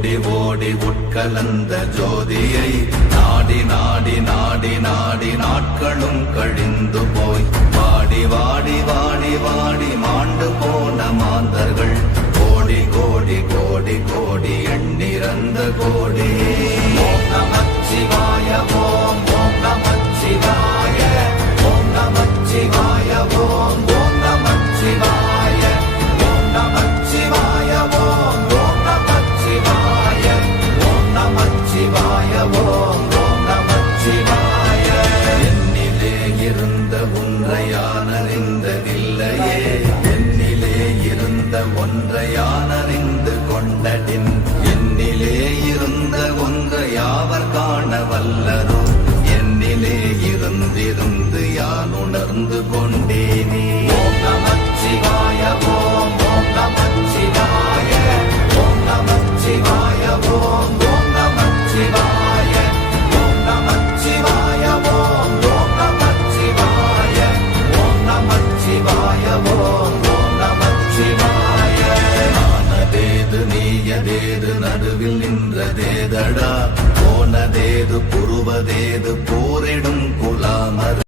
ஓடி ஓடி உட்கலந்த ஜோதியை நாடி நாடி நாடி நாடி நாட்களும் கழிந்து போய் வாடி வாடி வாடி வாடி மாண்டு போன மாந்தர்கள் கோடி கோடி கோடி கோடி எண்ணிறந்த கோடி. ஓம் நமச்சிவாய ஓம் ஓம் நமச்சிவாய ஓம் நமச்சிவாய ஓம் ஓம் நமச்சிவாய ஓம் நமச்சிவாய ஓம் ஓம் நமச்சிவாய ஓம் நமச்சிவாய ஓம் ஓம் நமச்சிவாய. என்னிலே இருந்த ஒன்றை யான் அறிந்ததில்லையே, என்னிலே இருந்த ஒன்றை யான் அறிந்து கொண்டடின், என்னிலே இருந்த ஒன்றை யாவர் காண வல்லரோ, என்னிலே இருந்திருந்து யான் உணர்ந்து கொண்டேனே. ஓம் நமச்சிவாய ஓம் ஓம் நமச்சிவாய ஓம் நமச்சிவாய ஓம் ஓம் நமச்சிவாய ஓம் நமச்சிவாய ஓம் ஓம் நமச்சிவாய ஓம் நமச்சிவாய ஓம் ஓம் நமச்சிவாய. ஆனதேது நீயதேது நடுவில் நின்றதேதடா, போனதேது புருவதேது போரிடும் குலாமர்.